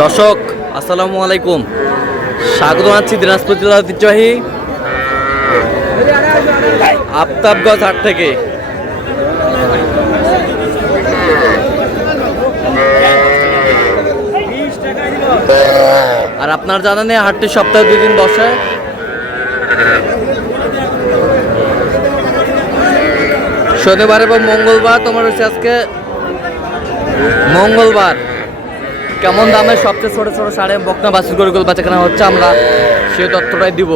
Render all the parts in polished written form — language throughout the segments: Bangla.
দর্শক আসসালামু আলাইকুম, স্বাগত জানাচ্ছি দিনাজপুর জেলার ঐতিহ্যবাহী আফতাবগঞ্জ হাট থেকে। আর আপনার জানেন এই হাটটি সপ্তাহে 2 দিন বসে। শনিবার এবং মঙ্গলবার। তোমার হচ্ছে আজকে মঙ্গলবার। কেমন দামে সবচেয়ে ছোট ছোট সাড়ে বকনা বাছুর গরুগুলো বেচাকেনা হচ্ছে, আমরা সেই তথ্যটাই দিব।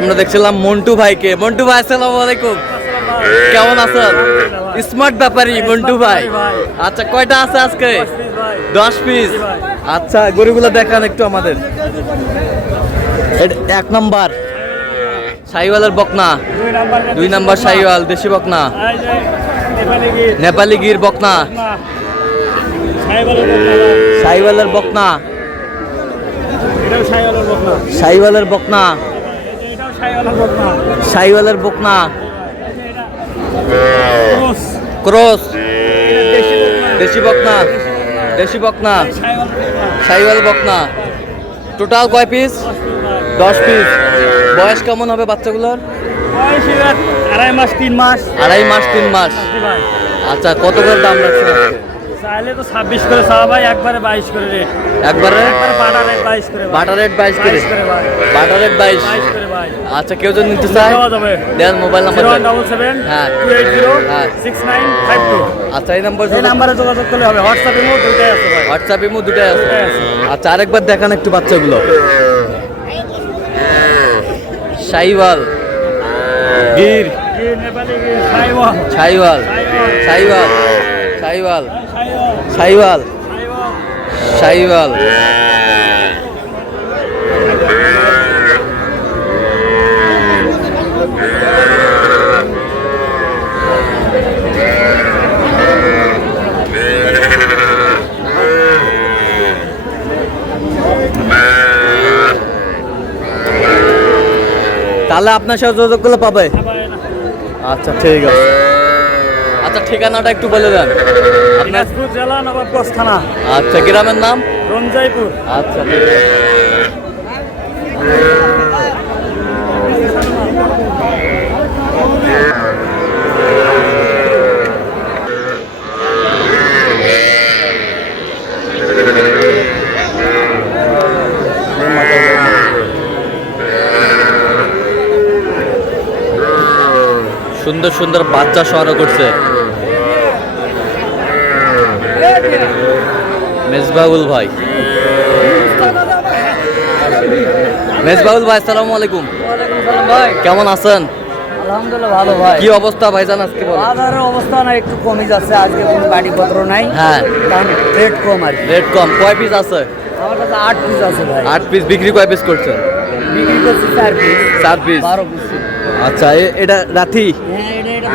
আমরা দেখছিলাম মন্টু ভাইকে। মন্টু ভাই আসসালামু আলাইকুম, কেমন আছেন? স্মার্ট ব্যাপারী মন্টু ভাই। আচ্ছা, কয়টা আছে আজকে? 10 পিস। আচ্ছা, গরুগুলো দেখান একটু আমাদের। 1 নাম্বার শাহিওয়ালের বকনা, 2 নাম্বার শাহিওয়াল দেশি বকনা, নেপালি গির বকনা, শাহিওয়ালের বকনা, শাহিওয়ালের বকনা, শাহিওয়ালের বকনা, ক্রস, দেশি বকনা, দেশি বকনা, শাহিওয়াল বকনা। টোটাল কয় পিস? 10 পিস। বয়স কেমন হবে বাচ্চাগুলোর? 2.5 মাস 3 মাস। 2.5 মাস 3 মাস। আচ্ছা, কত করে দাম রাখছেন আজকে? চাইলে তো 26 করে চাওয়া ভাই, একবারে 22 করে রেট। একবারে বাটা রেট 22 করে। বাটা রেট 22 করে। বাটা রেট 22 করে ভাই। আচ্ছা, কেউ যদি নিতে চায় দেন মোবাইল নাম্বার 077 হ্যাঁ 280 6952। আচ্ছা, এই নাম্বারে যোগাযোগ করলে হবে। হোয়াটসঅ্যাপ ইমো দুইটাই আছে ভাই। হোয়াটসঅ্যাপ ইমো দুটাই আছে। আচ্ছা, আরেকবার দেখান একটু বাচ্চাগুলো। শাহিওয়াল গির, নেপালি গির, শাহিওয়াল, শাহিওয়াল, শাহিওয়াল, শাহিওয়াল, শাহিওয়াল, শাহিওয়াল। তাহলে আপনার সাথে যোগাযোগ করলে পাবে। আচ্ছা, ঠিক আছে। আচ্ছা, ঠিকানাটা একটু বলে দেন। দিনাজপুর জেলা নবাবগঞ্জ থানা। আচ্ছা, গ্রামের নাম? রঞ্জাইপুর। আচ্ছা, ঠিক আছে। সুন্দর সুন্দর বাচ্চা সংগ্রহ করছে মেজবাউল ভাই। মেজবাউল ভাই আসসালামু আলাইকুম। ভাই কেমন আছেন? আলহামদুলিল্লাহ ভালো ভাই। কি অবস্থা ভাইজান আজকে বলেন? বাজারের অবস্থা না একটু কমই যাচ্ছে আজকে, কোনো গাড়িপত্র নাই। হ্যাঁ, কারণ রেট কম আর কি। রেট কম। কয় পিস আছে? আমার কাছে 8 পিস আছে ভাই। 8 পিস। বিক্রি কয় পিস করছেন? বিক্রি করছি 4 পিস। 4 পিস। 12 পিস। আচ্ছা, এটা রাথি? হ্যাঁ, এটা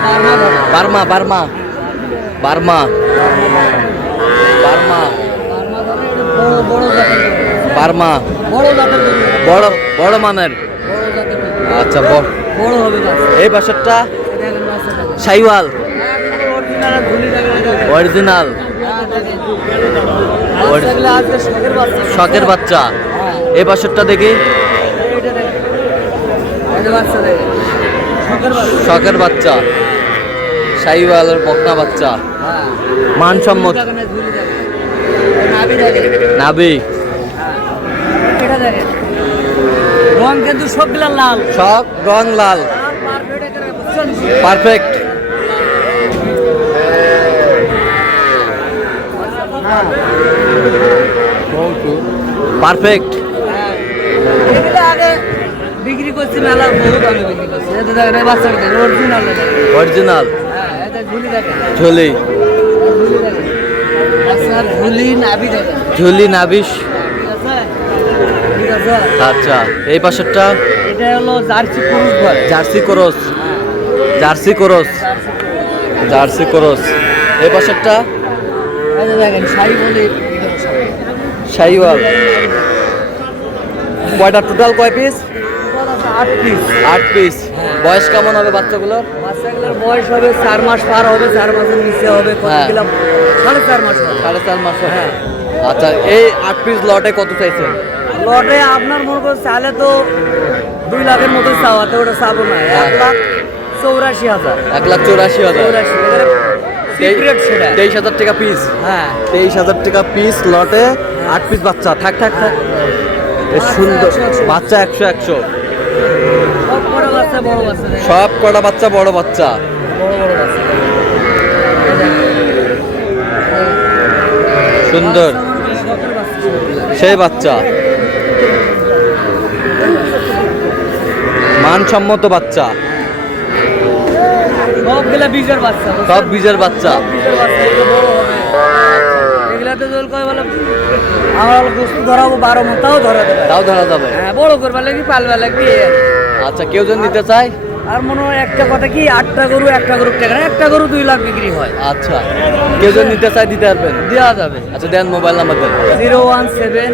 বার্মা। বার্মা, বার্মা, বার্মা, বড় জাতের। বার্মা, বড় জাতের। বড় বড় মানের। বড় জাতের। আচ্ছা, বড় হবে না। এই পাশেরটা শাহিওয়াল অরিজিনাল, শখের বাচ্চা। এই পাশেরটা দেখি, শখের বাচ্চা, শাহিওয়ালের বকনা বাচ্চা, মানসম্মত। নাভি রং কিন্তু সবগুলা লাল। সব রং লাল, পারফেক্ট। পারফেক্ট। আগে বিক্রি করছি মেলা, বহু দামে বিক্রি করছি। এটা দেখেন বাচ্চা অরিজিনাল। অরিজিনাল হ্যাঁ, এটা ঝুলি দেখেন। ঝুলি, বাচ্চার ঝুলি নাভি দেখেন। ঝুলি নাভিস। ঠিক আছে। আচ্ছা, এই পাশেরটা এটা এটা হলো জার্সি পুরুষ ঘরে। Jersey cross, jersey cross, jersey cross. এই পাশেরটা এই যে দেখেন শাড়ি বলে শাহিওয়াল। কয়টা টোটাল, কয় পিস? 8 পিস। 8 পিস। বয়স কেমন হবে বাচ্চাগুলোর? বাচ্চাগুলোর বয়স হবে 4 মাস পার হবে, 4 মাসের নিচে হবে। কত হ্যাঁ। দিলাম? 4.5 মাস হবে। 4.5 মাস হবে। আচ্ছা, এই 8 পিস লটে কত চাইছেন? লটে আপনার মনে করুন চালে তো 2 লাখের মতো চাওয়াতে, ওটা চাবো না। 1,84,000। 1,84,000। সিক্রেট সেটা। 23,000 টাকা পিস। হ্যাঁ 23,000 টাকা পিস লটে 8 পিস বাচ্চা। থাক থাক থাক। এ সুন্দর বাচ্চা 100। সব বড় বাচ্চা, বড় বাচ্চা দেখেন। সব কটা বাচ্চা বড় বাচ্চা। বড় বড় বাচ্চা সুন্দর সেই বাচ্চা, মানসম্মত বাচ্চা, সবগুলা বীজের বাচ্চা। সব বীজের বাচ্চা। বীজের বাচ্চা, এগুলো বড় হবে। এগুলাতে জল কয় বলে আমরা বস্তু ধরাবো 12 মন, তাও ধরা দেবে। তাও ধরা যাবে। হ্যাঁ বড় করবার লাগি পালবা লাগবে। আচ্ছা, কেউ যদি নিতে চায়? আর মনে হয় একটা কথা কি, 8টা গরু একটা গরু টাকা না, একটা গরু 2 লাখ বিক্রি হয়। আচ্ছা, কেউ যদি নিতে চায় দিতে পারবেন? দেওয়া যাবে। আচ্ছা, দেন মোবাইল নাম্বার দেন। 017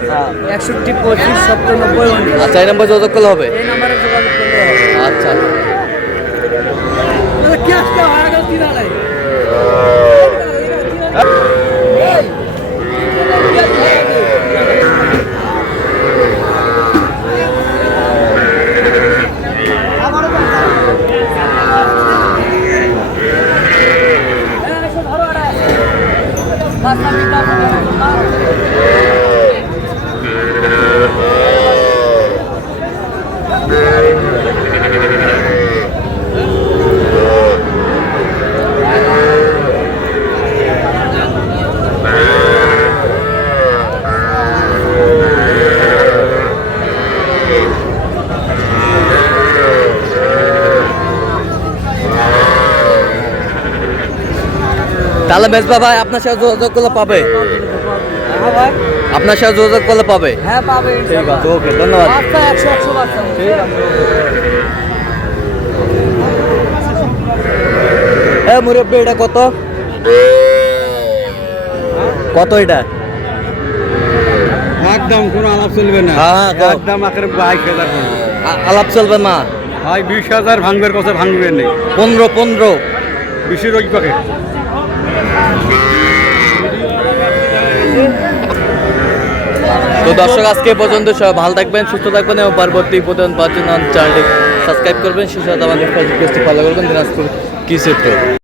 61 25 97 আচ্ছা, এই নাম্বার যোগাযোগ করলে হবে? এই নম্বরে যোগাযোগ করলে হবে। আচ্ছা, তাহলে মেজবা ভাই আপনার সাথে যোগাযোগ করলে পাবে? হ্যাঁ ভাই, আপনার সাথে যোগাযোগ করলে পাবে? হ্যাঁ পাবে। ঠিক আছে, ওকে, ধন্যবাদ। বাচ্চা 100 বাচ্চা। মুরব্বী, এটা কত কত এটা? একদম কোনো আলাপ চলবে না। হ্যাঁ, একদম আকারে 22,000 আলাপ চলবে না। ভাই 20,000 ভাঙবের কথা ভাঙবে নেই। 15 বেশির ওই প্যাকেট। তো দর্শক, আজকে এ পর্যন্ত। সবাই ভালো থাকবেন, সুস্থ থাকবেন এবং পরবর্তী প্রতিদিন পাওয়ার জন্য চ্যানেলটি সাবস্ক্রাইব করবেন। সেই সাথে আমাদের ফেসবুক পেজটি ফলো করবেন, দিনাজপুর কি চিত্র।